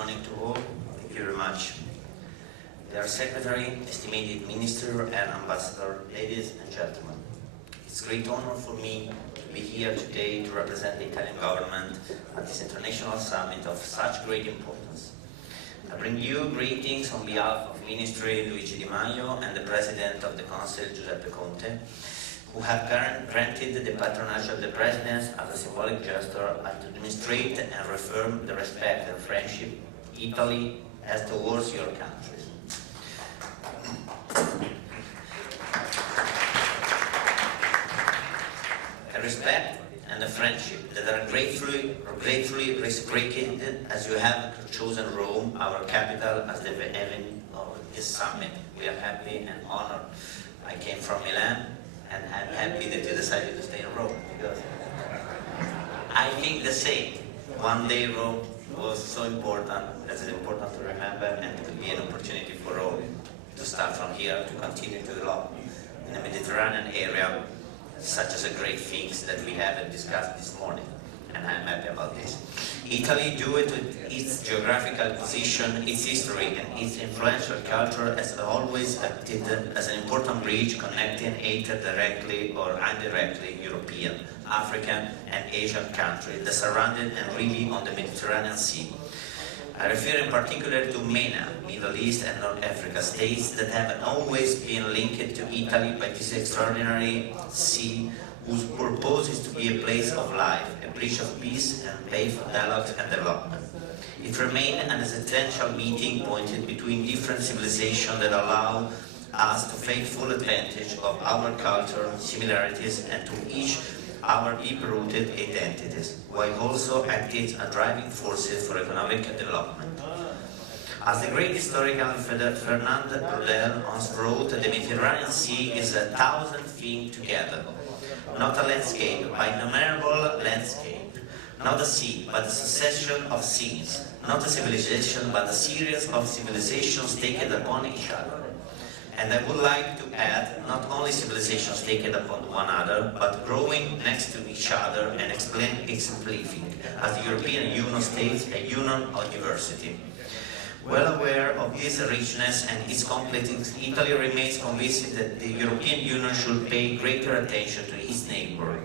morning to all. Thank you very much. Dear Secretary, estimated Minister and Ambassador, ladies and gentlemen. It's a great honor for me to be here today to represent the Italian government at this international summit of such great importance. I bring you greetings on behalf of Ministry Luigi Di Maio and the President of the Council, Giuseppe Conte, who have granted the patronage of the Presidents as a symbolic gesture and to demonstrate and reaffirm the respect and friendship Italy has towards your countries. A respect and a friendship that are gratefully reciprocated as you have chosen Rome, our capital, as the venue of this summit. We are happy and honored. I came from Milan, and I'm happy that you decided to stay in Rome, because I think the same. One day Rome was so important that it's important to remember, and it could be an opportunity for all to start from here to continue to develop in the Mediterranean area, such as the great things that we have discussed this morning, and I'm happy about this. Italy, due to its geographical position, its history, and its influential culture, has always acted as an important bridge connecting either directly or indirectly European, African, and Asian countries that surrounded and really on the Mediterranean Sea. I refer in particular to MENA, Middle East and North Africa states that have always been linked to Italy by this extraordinary sea, whose purpose is to be a place of life, a bridge of peace and pave for dialogue and development. It remained an essential meeting point between different civilizations that allow us to take full advantage of our culture, similarities, and to each our deep-rooted identities, while also acting as driving forces for economic development. As the great historian Fernand Braudel once wrote, the Mediterranean Sea is 1,000 things together. Not a landscape, but an innumerable landscape. Not a sea, but a succession of seas. Not a civilization, but a series of civilizations taken upon each other. And I would like to add, not only civilizations taken upon one another, but growing next to each other and exemplifying, as the European Union states, a union of diversity. Well aware of this richness and its complexity, Italy remains convinced that the European Union should pay greater attention to its neighbour.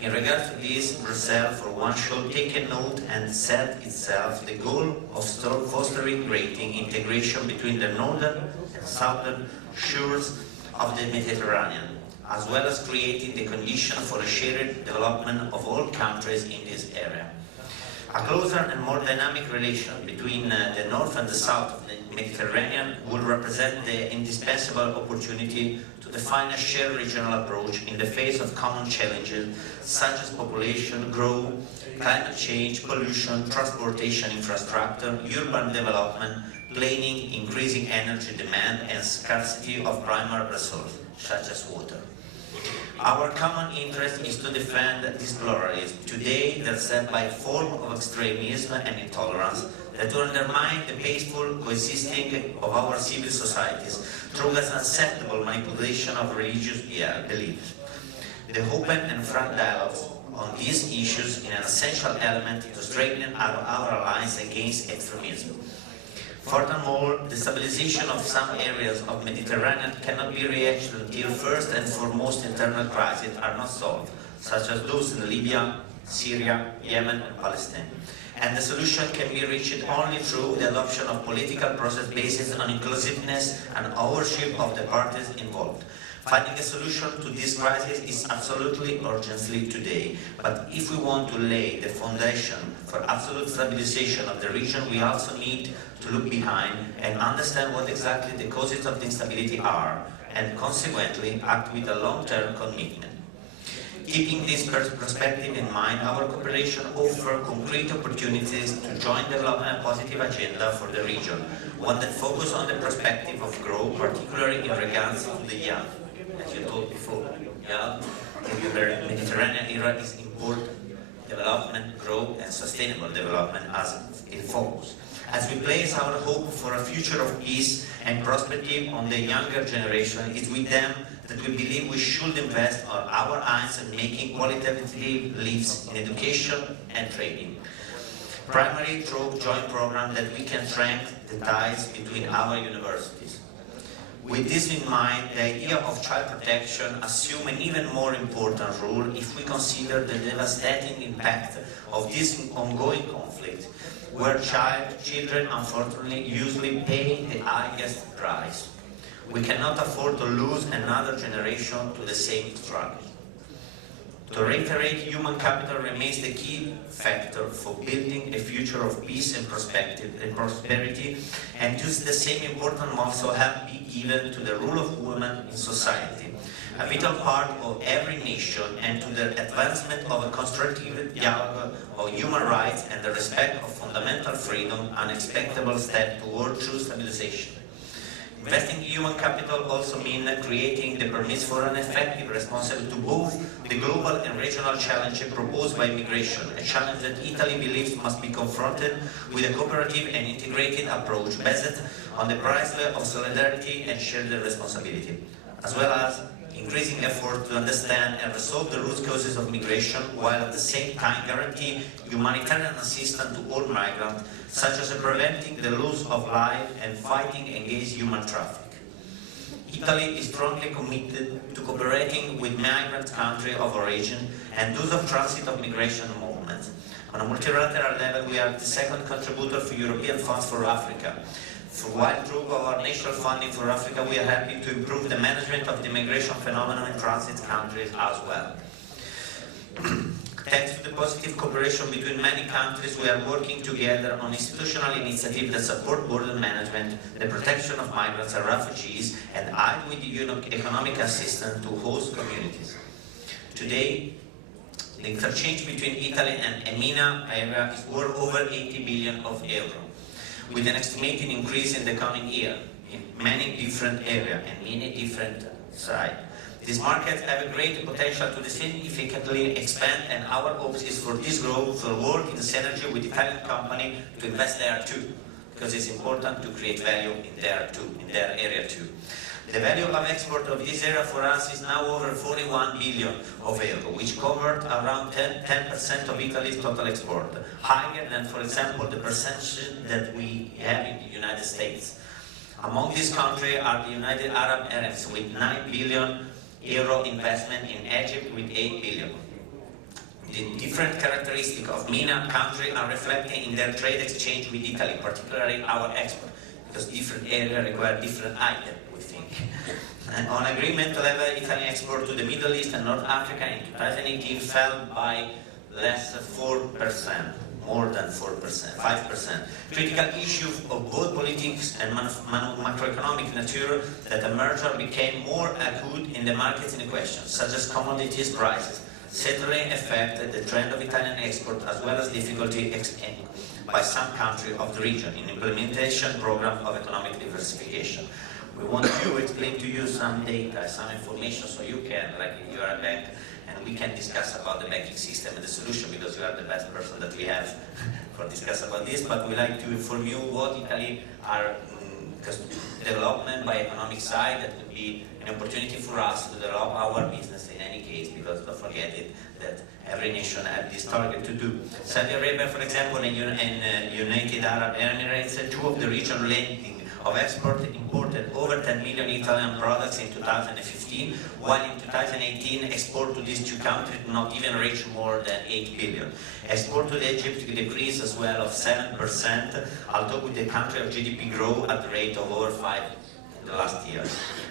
In regard to this, Brussels, for one, should take a note and set itself the goal of fostering greater integration between the northern and southern shores of the Mediterranean, as well as creating the condition for a shared development of all countries in this area. A closer and more dynamic relation between the north and the south of the Mediterranean will represent the indispensable opportunity to define a shared regional approach in the face of common challenges such as population growth, climate change, pollution, transportation infrastructure, urban development, planning, increasing energy demand, and scarcity of primary resources such as water. Our common interest is to defend this pluralism, today that's set by a form of extremism and intolerance that will undermine the peaceful coexisting of our civil societies through an unacceptable manipulation of religious beliefs. The open and frank dialogues on these issues is an essential element to strengthen our alliance against extremism. Furthermore, the stabilization of some areas of the Mediterranean cannot be reached until first and foremost internal crises are not solved, such as those in Libya, Syria, Yemen, and Palestine. And the solution can be reached only through the adoption of political process based on inclusiveness and ownership of the parties involved. Finding a solution to this crisis is absolutely urgently today, but if we want to lay the foundation for absolute stabilization of the region, we also need to look behind and understand what exactly the causes of the instability are, and consequently act with a long-term commitment. Keeping this perspective in mind, our cooperation offers concrete opportunities to join development a positive agenda for the region, one that focuses on the perspective of growth, particularly in regards to the young. As you told before, in the Mediterranean era is important. Development, growth, and sustainable development as a focus. As we place our hope for a future of peace and prosperity on the younger generation, it's with them that we believe we should invest our eyes in making qualitative leaps in education and training. primarily through joint programs that we can strengthen the ties between our universities. With this in mind, the idea of child protection assumes an even more important role if we consider the devastating impact of this ongoing conflict, where children unfortunately usually pay the highest price. We cannot afford to lose another generation to the same struggle. To reiterate, human capital remains the key factor for building a future of peace and prosperity, and thus the same important must also have be given to the role of women in society, a vital part of every nation, and to the advancement of a constructive dialogue of human rights and the respect of fundamental freedom, an expectable step toward true stabilization. Investing in human capital also means creating the premise for an effective response to both the global and regional challenges proposed by migration, a challenge that Italy believes must be confronted with a cooperative and integrated approach based on the principle of solidarity and shared responsibility, as well as increasing effort to understand and resolve the root causes of migration, while at the same time guarantee humanitarian assistance to all migrants, such as preventing the loss of life and fighting against human trafficking. Italy is strongly committed to cooperating with migrant countries of origin and those of transit of migration movements. On a multilateral level, we are the second contributor for European funds for Africa. While through our national funding for Africa, we are happy to improve the management of the migration phenomenon in transit countries as well. Thanks to the positive cooperation between many countries, we are working together on institutional initiatives that support border management, the protection of migrants and refugees, and aid with economic assistance to host communities. Today, the interchange between Italy and EMENA area is worth over 80 billion euro. With an estimated increase in the coming year in many different areas and many different sides. These markets have a great potential to significantly expand, and our hope is for this growth to work in synergy with Italian companies to invest there too, because it's important to create value in their area too. The value of export of this area for us is now over 41 billion euro, which covered around 10% of Italy's total export, higher than, for example, the percentage that we have in the United States. Among these countries are the United Arab Emirates with 9 billion euro investment, in Egypt with 8 billion. The different characteristics of MENA countries are reflected in their trade exchange with Italy, particularly our export, because different areas require different items. And on agreement level, Italian export to the Middle East and North Africa in 2018 fell by less than 4%, more than 4%, 5%. Critical issues of both politics and macroeconomic nature that emerged became more acute in the markets in question, such as commodities prices, certainly affected the trend of Italian export, as well as difficulty by some countries of the region in implementation program of economic diversification. We want to explain to you some data, some information, so you can, like if you are a bank, and we can discuss about the banking system and the solution, because you are the best person that we have for discuss about this. But we like to inform you what Italy are development by economic side that would be an opportunity for us to develop our business in any case, because don't forget it that every nation has this target to do. Saudi Arabia, for example, and United Arab Emirates, two of the region lending of export imported over 10 million Italian products in 2015, while in 2018 export to these two countries did not even reach more than 8 billion. Export to Egypt decreased as well of 7%, although with the country of GDP grow at the rate of over 5% in the last year.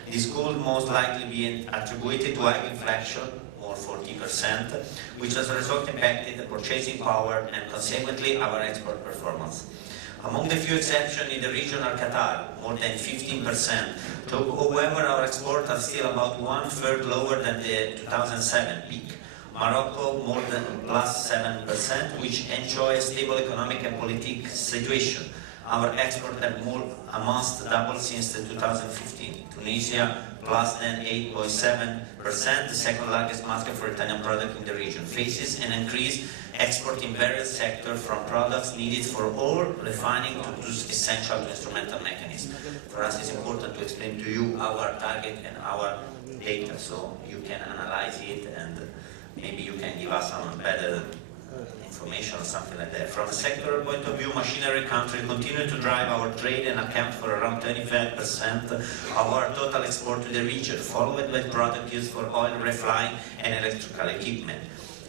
This could most likely be attributed to high inflation, more 40%, which as a result impacted the purchasing power and consequently our export performance. Among the few exceptions in the region are Qatar, more than 15%. However, our exports are still about 1/3 lower than the 2007 peak. Morocco, more than +7%, which enjoy a stable economic and political situation. Our exports have almost doubled since 2015. Tunisia, +8.7%, the second largest market for Italian product in the region, faces an increased export in various sectors, from products needed for oil refining to those essential to instrumental mechanisms. For us, it's important to explain to you our target and our data, so you can analyze it and maybe you can give us some better information or something like that. From a sectoral point of view, machinery countries continue to drive our trade and account for around 25% of our total export to the region, followed by product used for oil refining and electrical equipment.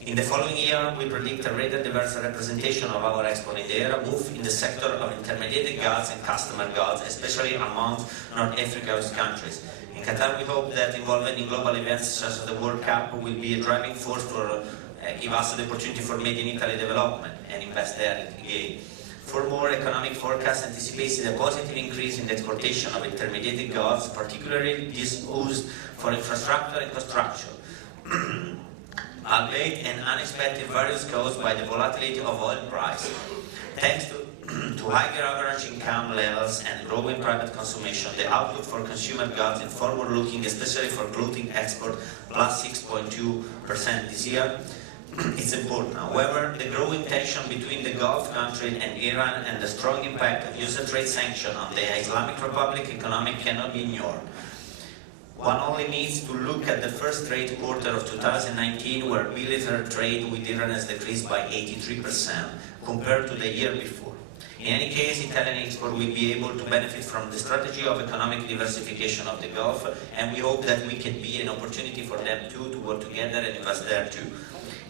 In the following year, we predict a rather diverse representation of our export in the area, both in the sector of intermediate goods and customer goods, especially among North Africa's countries. In Qatar, we hope that involvement in global events such as the World Cup will be a driving force for give us the opportunity for Made in Italy development and invest there again. Furthermore, economic forecast anticipates a positive increase in the exportation of intermediate goods, particularly those used for infrastructure and construction, albeit an unexpected variance caused by the volatility of oil price. Thanks to higher average income levels and growing private consumption, the outlook for consumer goods is forward-looking, especially for clothing export, plus 6.2% this year. It's important. However, the growing tension between the Gulf countries and Iran and the strong impact of US trade sanctions on the Islamic Republic economy cannot be ignored. One only needs to look at the first trade quarter of 2019, where bilateral trade with Iran has decreased by 83% compared to the year before. In any case, Italian export will be able to benefit from the strategy of economic diversification of the Gulf, and we hope that we can be an opportunity for them too to work together and invest there too.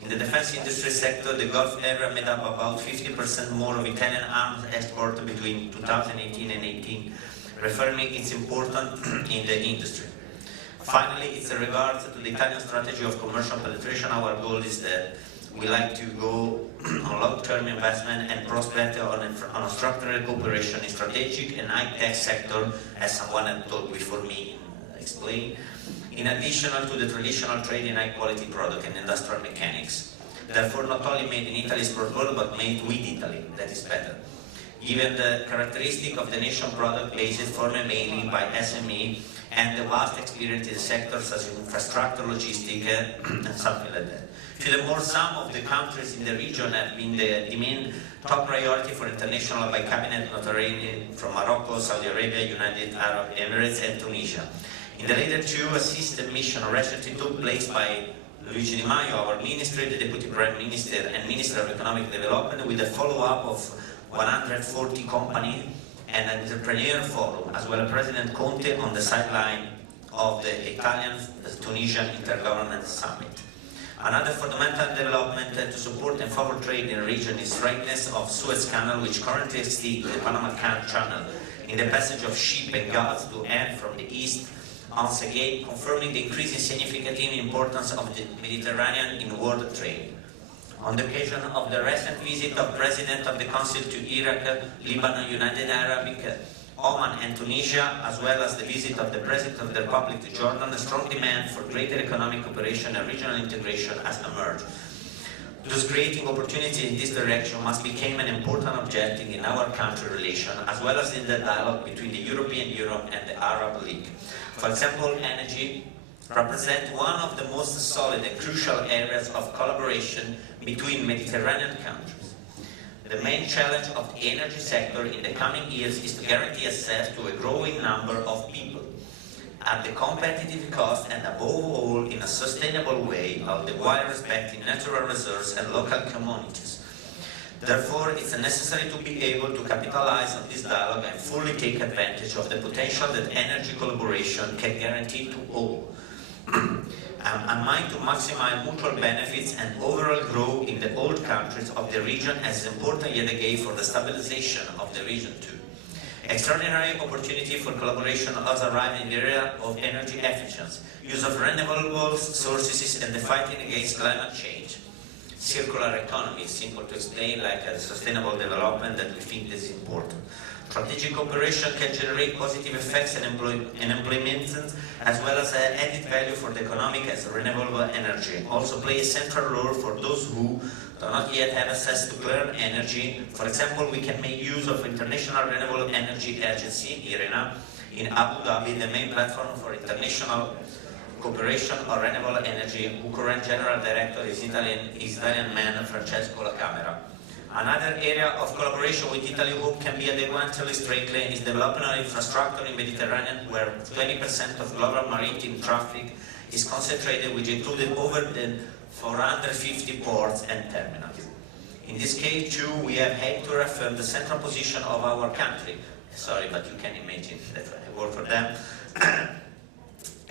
In the defense industry sector, the Gulf area made up about 50% more of Italian arms export between 2018 and 18, reaffirming its importance in the industry. Finally, it's in regards to the Italian strategy of commercial penetration. Our goal is that we like to go on long-term investment and prospect on a structural cooperation in strategic and high-tech sector, as someone had told before me explained, in addition to the traditional trade in high-quality product and industrial mechanics. Therefore, not only made in Italy is preferred, but made with Italy, that is better. Given the characteristic of the nation product based formed mainly by SME and the vast experience in sectors such as infrastructure, logistics, and something like that. Furthermore, some of the countries in the region have been the main top priority for international by cabinet, notably from Morocco, Saudi Arabia, United Arab Emirates, and Tunisia. In the later two, a system mission recently took place by Luigi Di Maio, our ministry, the Deputy Prime Minister and Minister of Economic Development, with a follow-up of 140 companies and an entrepreneur forum, as well as President Conte on the sideline of the Italian-Tunisian Intergovernmental Summit. Another fundamental development to support and favor trade in the region is straightness of Suez Canal, which currently exceeds the Panama Channel in the passage of ship and goods to and from the east, once again confirming the increasing significance and importance of the Mediterranean in world trade. On the occasion of the recent visit of President of the Council to Iraq, Lebanon, United Arab, Oman and Tunisia, as well as the visit of the President of the Republic to Jordan, a strong demand for greater economic cooperation and regional integration has emerged. Thus, creating opportunities in this direction must become an important objective in our country relation, as well as in the dialogue between the European Union and the Arab League. For example, energy represents one of the most solid and crucial areas of collaboration between Mediterranean countries. The main challenge of the energy sector in the coming years is to guarantee access to a growing number of people at the competitive cost and above all in a sustainable way, all the while respecting natural resources and local communities. Therefore, it's necessary to be able to capitalize on this dialogue and fully take advantage of the potential that energy collaboration can guarantee to all. And mind to maximize mutual benefits and overall growth in the old countries of the region as important yet again for the stabilization of the region too. Extraordinary opportunity for collaboration has arrived in the area of energy efficiency, use of renewable sources and the fighting against climate change. Circular economy is simple to explain, like a sustainable development that we think is important. Strategic cooperation can generate positive effects and implement as well as added value for the economic as renewable energy. Also play a central role for those who do not yet have access to clean energy. For example, we can make use of International Renewable Energy Agency, IRENA, in Abu Dhabi, the main platform for international cooperation on renewable energy, whose current general director is Italian man Francesco La Camera. Another area of collaboration with Italy who can be adequately strengthened is development of infrastructure in Mediterranean, where 20% of global maritime traffic is concentrated, which included over 450 ports and terminals. In this case, too, we have had to reaffirm the central position of our country. Sorry, but you can imagine that I work for them.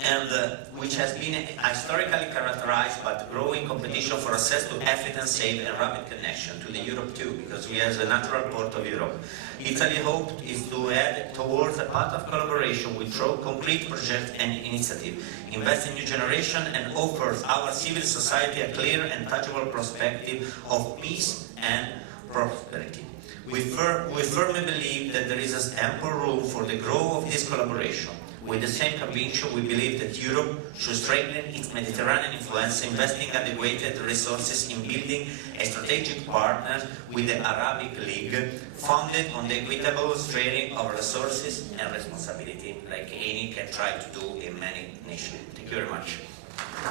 And which has been historically characterized by the growing competition for access to efficient, safe and rapid connection to the Europe too, because we are the natural port of Europe. Italy hoped is to head towards a path of collaboration with concrete projects and initiatives, invest in new generation and offers our civil society a clear and tangible perspective of peace and prosperity. We firmly believe that there is ample room for the growth of this collaboration. With the same conviction, we believe that Europe should strengthen its Mediterranean influence, investing adequate resources in building a strategic partner with the Arabic League, founded on the equitable sharing of resources and responsibility, like any can try to do in many nations. Thank you very much.